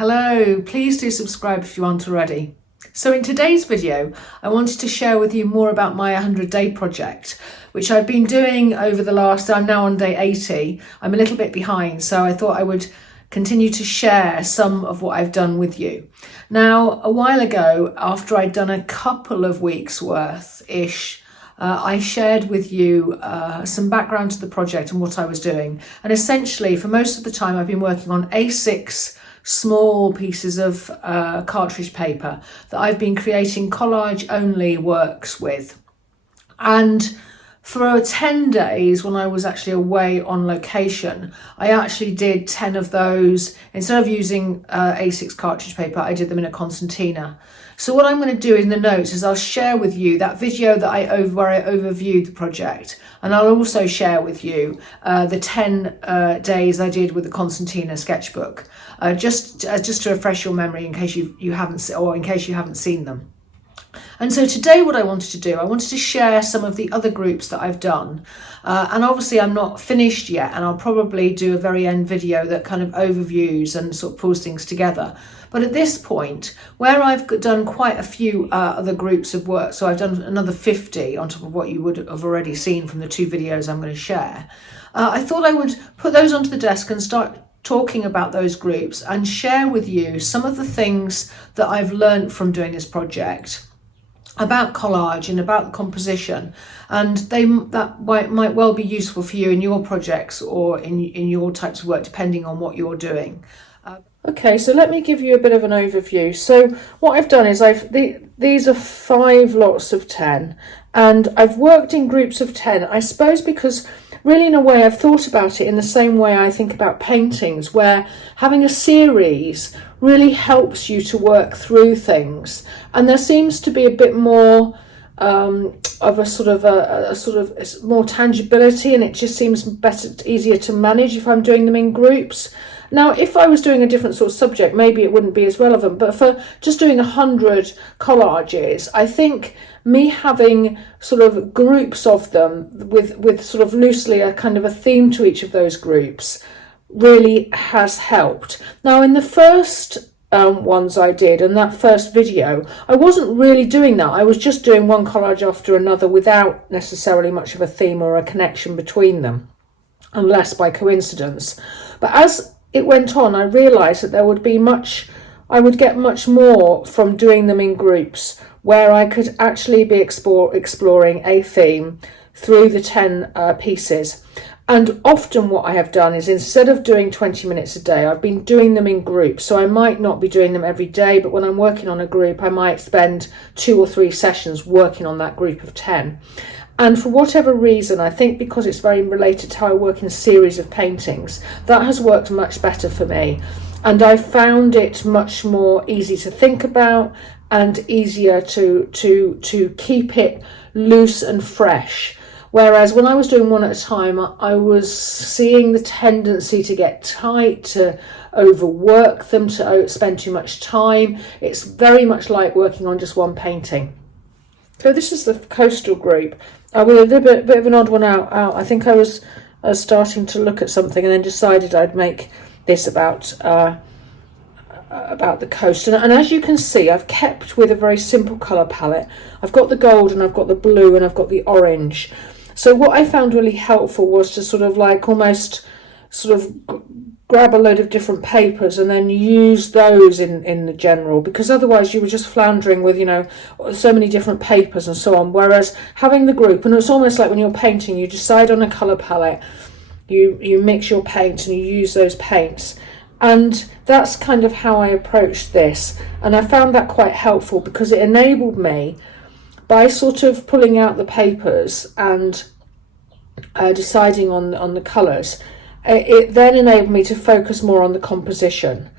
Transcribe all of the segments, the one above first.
Hello, please do subscribe if you aren't already. So in today's video, I wanted to share with you more about my 100-day project, which I've been doing over the last, I'm now on day 80. I'm a little bit behind, so I thought I would continue to share some of what I've done with you. Now, a while ago, after I'd done a couple of weeks worth-ish, I shared with you some background to the project and what I was doing. And essentially, for most of the time, I've been working on A6 small pieces of cartridge paper that I've been creating collage only works with. And for 10 days, when I was actually away on location, I actually did 10 of those. Instead of using A6 cartridge paper, I did them in a concertina. So what I'm going to do in the notes is I'll share with you that video that where I overviewed the project, and I'll also share with you the 10 days I did with the concertina sketchbook, just to refresh your memory in case you haven't seen them. And so today what I wanted to do, I wanted to share some of the other groups that I've done. And obviously I'm not finished yet, and I'll probably do a very end video that kind of overviews and sort of pulls things together. But at this point, where I've done quite a few other groups of work, so I've done another 50 on top of what you would have already seen from the 2 videos I'm going to share, I thought I would put those onto the desk and start talking about those groups and share with you some of the things that I've learned from doing this project about collage and about the composition, and that might well be useful for you in your projects or in your types of work, depending on what you're doing. Okay, so let me give you a bit of an overview. So what I've done is these are 5 lots of 10, and I've worked in groups of 10, I suppose, because really in a way I've thought about it in the same way I think about paintings, where having a series really helps you to work through things, and there seems to be a bit more of a sort of more tangibility, and it just seems easier to manage if I'm doing them in groups. Now, if I was doing a different sort of subject, maybe it wouldn't be as relevant, but for just doing 100 collages, I think me having sort of groups of them with sort of loosely a kind of a theme to each of those groups really has helped. Now, in the first ones I did, and that first video, I wasn't really doing that. I was just doing one collage after another without necessarily much of a theme or a connection between them, unless by coincidence. But as it went on, I realised that I would get much more from doing them in groups, where I could actually be exploring a theme through the 10 pieces. And often what I have done is, instead of doing 20 minutes a day, I've been doing them in groups. So I might not be doing them every day, but when I'm working on a group, I might spend 2 or 3 sessions working on that group of 10. And for whatever reason, I think because it's very related to how I work in a series of paintings, that has worked much better for me. And I found it much more easy to think about and easier to keep it loose and fresh. Whereas when I was doing one at a time, I was seeing the tendency to get tight, to overwork them, to spend too much time. It's very much like working on just one painting. So this is the coastal group. With a bit of an odd one out. I think I was starting to look at something and then decided I'd make this about the coast. And as you can see, I've kept with a very simple colour palette. I've got the gold and I've got the blue and I've got the orange. So what I found really helpful was to sort of like almost sort of grab a load of different papers and then use those in the general, because otherwise you were just floundering with, so many different papers and so on. Whereas having the group, and it's almost like when you're painting, you decide on a colour palette, you mix your paints and you use those paints. And that's kind of how I approached this. And I found that quite helpful, because it enabled me, by sort of pulling out the papers and deciding on the colours, it then enabled me to focus more on the composition.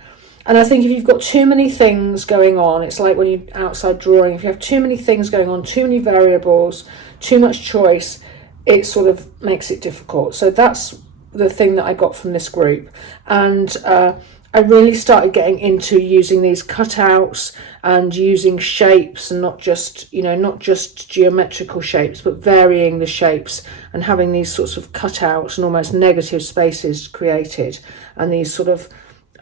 And I think if you've got too many things going on, it's like when you're outside drawing, if you have too many things going on, too many variables, too much choice, it sort of makes it difficult. So that's the thing that I got from this group. And I really started getting into using these cutouts and using shapes, and not just geometrical shapes, but varying the shapes and having these sorts of cutouts and almost negative spaces created, and these sort of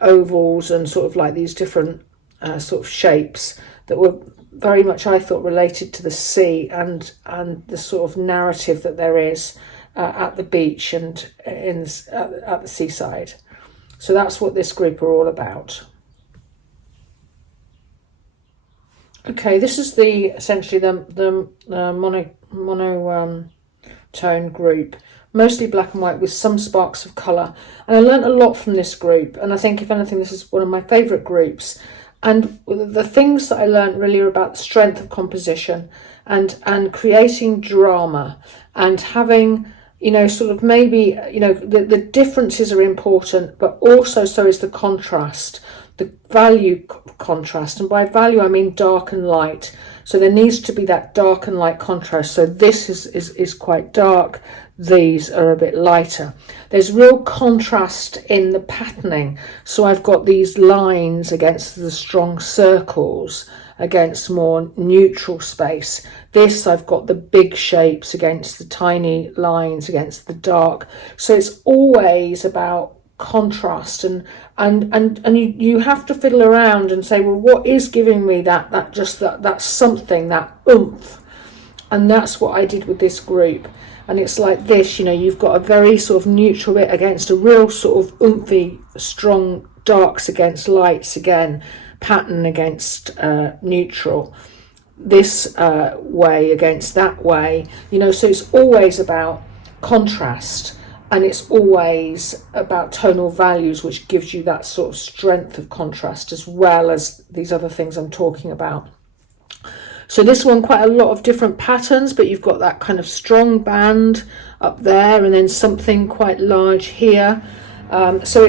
ovals and sort of like these different sort of shapes that were very much, I thought, related to the sea and the sort of narrative that there is at the beach and at the seaside. So that's what this group are all about. Okay, this is essentially the monotone group, mostly black and white with some sparks of colour. And I learnt a lot from this group, and I think, if anything, this is one of my favourite groups. And the things that I learnt really are about the strength of composition and creating drama and having, you know, sort of maybe, you know, the differences are important, but also so is the contrast, the value contrast. And by value, I mean dark and light. So there needs to be that dark and light contrast. So this is quite dark. These are a bit lighter. There's real contrast in the patterning. So I've got these lines against the strong circles, against more neutral space. This, I've got the big shapes against the tiny lines, against the dark. So it's always about contrast, and you have to fiddle around and say, well, what is giving me that something, that oomph? And that's what I did with this group. And it's like this, you know, you've got a very sort of neutral bit against a real sort of oomphy, strong darks against lights again, pattern against neutral, this way against that way, you know. So it's always about contrast, and it's always about tonal values, which gives you that sort of strength of contrast, as well as these other things I'm talking about. So this one, quite a lot of different patterns, but you've got that kind of strong band up there, and then something quite large here. So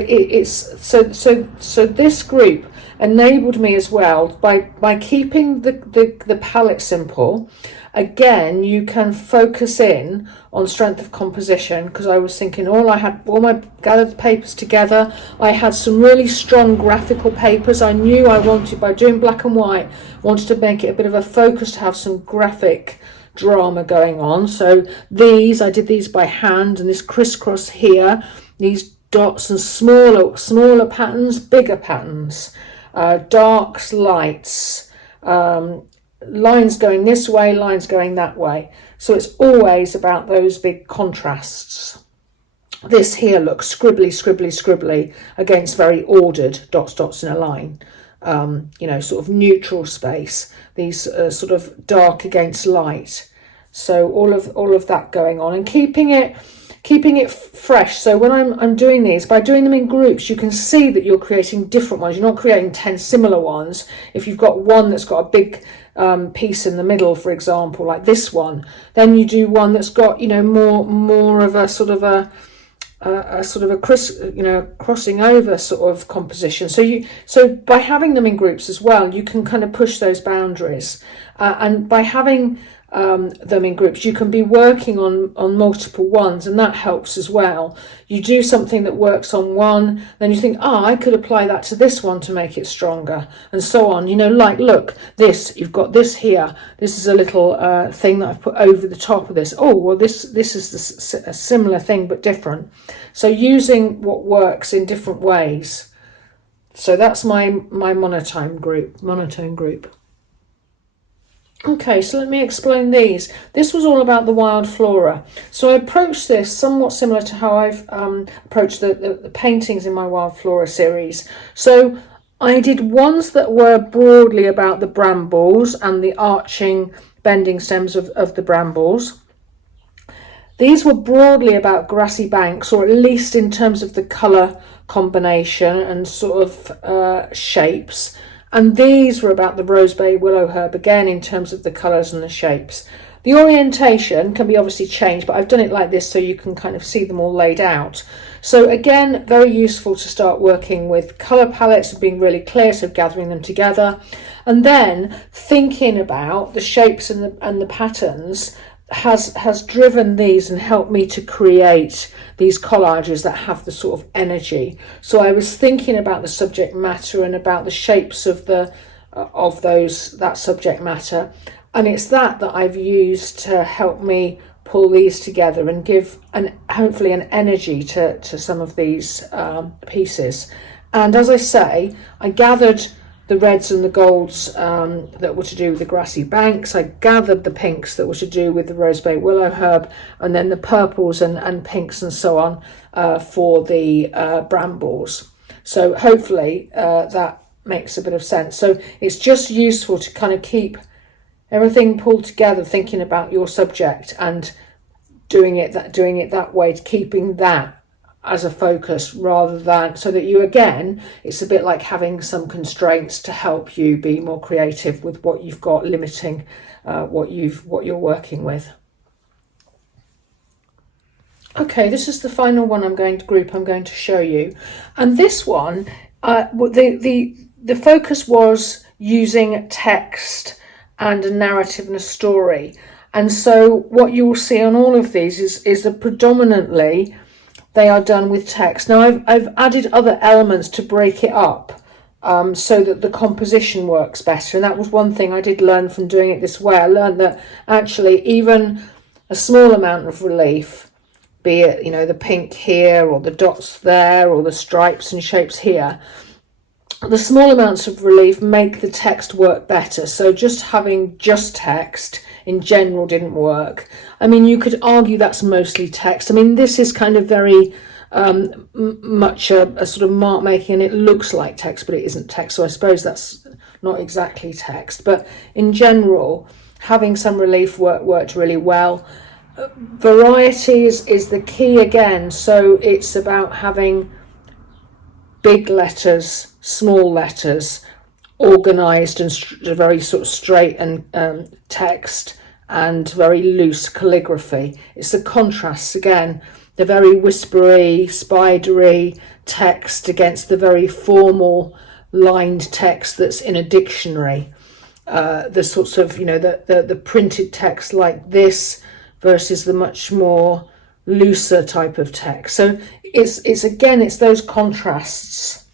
this group enabled me as well by keeping the palette simple. Again, you can focus in on strength of composition, because I was thinking I had all my gathered papers together. I had some really strong graphical papers. I knew I wanted, by doing black and white, wanted to make it a bit of a focus, to have some graphic drama going on. So I did these by hand, and this crisscross here, these dots, and smaller patterns, bigger patterns, darks, lights, lines going this way, lines going that way. So it's always about those big contrasts. This here looks scribbly against very ordered dots in a line. You know, sort of neutral space. These sort of dark against light. So all of that going on, and keeping it fresh. So when I'm doing these, by doing them in groups, you can see that you're creating different ones. You're not creating 10 similar ones. If you've got one that's got a big piece in the middle, for example, like this one, then you do one that's got, you know, more of a sort of a crossing over sort of composition. So by having them in groups as well, you can kind of push those boundaries, and by having them in groups, you can be working on multiple ones, and that helps as well. You do something that works on one, then you think, I could apply that to this one to make it stronger, and so on. You know, like, look, you've got this here, this is a little thing that I've put over the top of this. Oh, well, this is a similar thing but different. So using what works in different ways. So that's my monotone group. Okay, so let me explain these. This was all about the wild flora. So I approached this somewhat similar to how I've approached the paintings in my wild flora series. So I did ones that were broadly about the brambles and the arching, bending stems of the brambles. These were broadly about grassy banks, or at least in terms of the colour combination and sort of shapes. And these were about the rosebay willow herb, again in terms of the colours and the shapes. The orientation can be obviously changed, but I've done it like this so you can kind of see them all laid out. So again, very useful to start working with colour palettes and being really clear, so gathering them together. And then thinking about the shapes and the patterns has driven these and helped me to create these collages that have the sort of energy. So I was thinking about the subject matter and about the shapes of that subject matter, and it's that I've used to help me pull these together and give hopefully an energy to some of these pieces. And as I say, I gathered the reds and the golds that were to do with the grassy banks. I gathered the pinks that were to do with the rosebay willow herb, and then the purples and pinks and so on for the brambles. So hopefully that makes a bit of sense. So it's just useful to kind of keep everything pulled together, thinking about your subject and doing it that way, keeping that as a focus, rather than, so that you, again, it's a bit like having some constraints to help you be more creative with what you've got, limiting what you're working with. Okay, this is the final one I'm going to show you, and this one, the focus was using text and a narrative and a story. And so what you will see on all of these is that predominantly they are done with text. Now I've added other elements to break it up so that the composition works better. And that was one thing I did learn from doing it this way. I learned that actually even a small amount of relief, be it, you know, the pink here or the dots there or the stripes and shapes here, the small amounts of relief make the text work better. So just having just text in general didn't work. I mean, you could argue that's mostly text. I mean, this is kind of very much a sort of mark making, and it looks like text, but it isn't text. So I suppose that's not exactly text. But in general, having some relief worked really well. Variety is the key again. So it's about having big letters, small letters, organised and very sort of straight and text, and very loose calligraphy. It's the contrasts again, the very whispery, spidery text against the very formal lined text that's in a dictionary. The sorts of, you know, the printed text like this versus the much more looser type of text. So it's again, it's those contrasts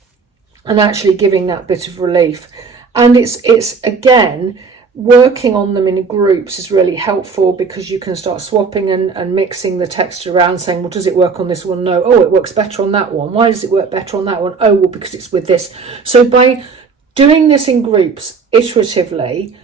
and actually giving that bit of relief. And it's again, working on them in groups is really helpful, because you can start swapping and mixing the text around, saying, well, does it work on this one? No. Oh, it works better on that one. Why does it work better on that one? Oh, well, because it's with this. So by doing this in groups iteratively,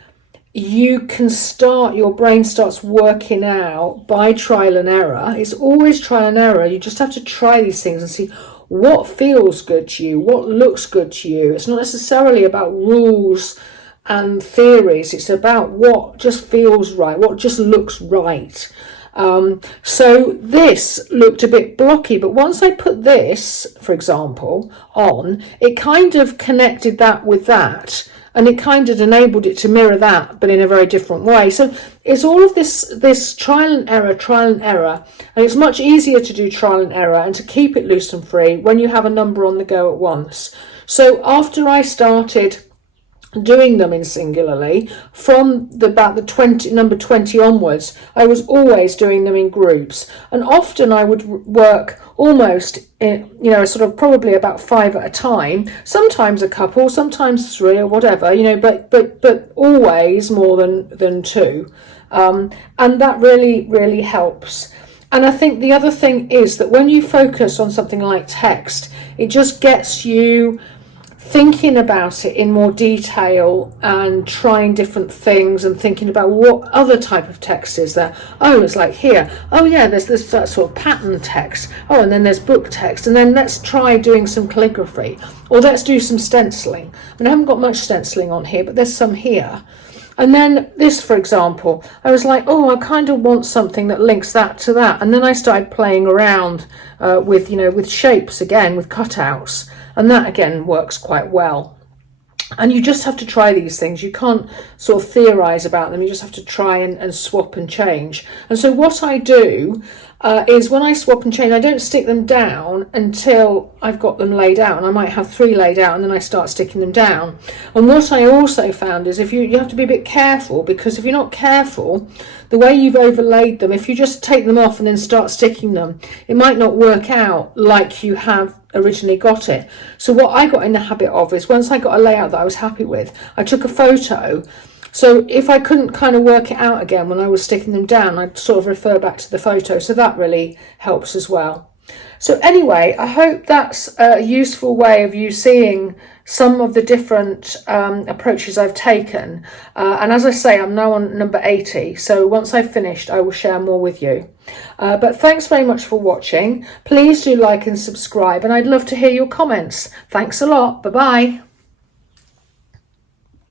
you can start, your brain starts working out by trial and error. It's always trial and error. You just have to try these things and see what feels good to you, what looks good to you. It's not necessarily about rules and theories. It's about what just feels right, what just looks right. So this looked a bit blocky, but once I put this, for example, on, it kind of connected that with that, and it kind of enabled it to mirror that, but in a very different way. So it's all of this trial and error, and it's much easier to do trial and error and to keep it loose and free when you have a number on the go at once. So after I started doing them in singularly, from about the number 20 onwards, I was always doing them in groups, and often I would work almost in, you know, sort of probably about 5 at a time, sometimes a couple, sometimes 3 or whatever, you know, but always more than 2, and that really helps. And I think the other thing is that when you focus on something like text, it just gets you thinking about it in more detail and trying different things and thinking about what other type of text is there. Oh, it's like here. Oh yeah, there's this that sort of pattern text. Oh, and then there's book text. And then let's try doing some calligraphy, or let's do some stenciling. And I haven't got much stenciling on here, but there's some here. And then this, for example, I was like, oh, I kind of want something that links that to that. And then I started playing around with, you know, with shapes again, with cutouts. And that again works quite well. And you just have to try these things. You can't sort of theorize about them. You just have to try and swap and change. And so what I do is when I swap and change, I don't stick them down until I've got them laid out. And I might have 3 laid out, and then I start sticking them down. And what I also found is if you have to be a bit careful, because if you're not careful, the way you've overlaid them, if you just take them off and then start sticking them, it might not work out like you have originally got it. So what I got in the habit of is, once I got a layout that I was happy with, I took a photo. So if I couldn't kind of work it out again when I was sticking them down, I'd sort of refer back to the photo. So that really helps as well. So anyway, I hope that's a useful way of you seeing some of the different approaches I've taken. And as I say, I'm now on number 80. So once I've finished, I will share more with you. But thanks very much for watching. Please do like and subscribe, and I'd love to hear your comments. Thanks a lot. Bye-bye.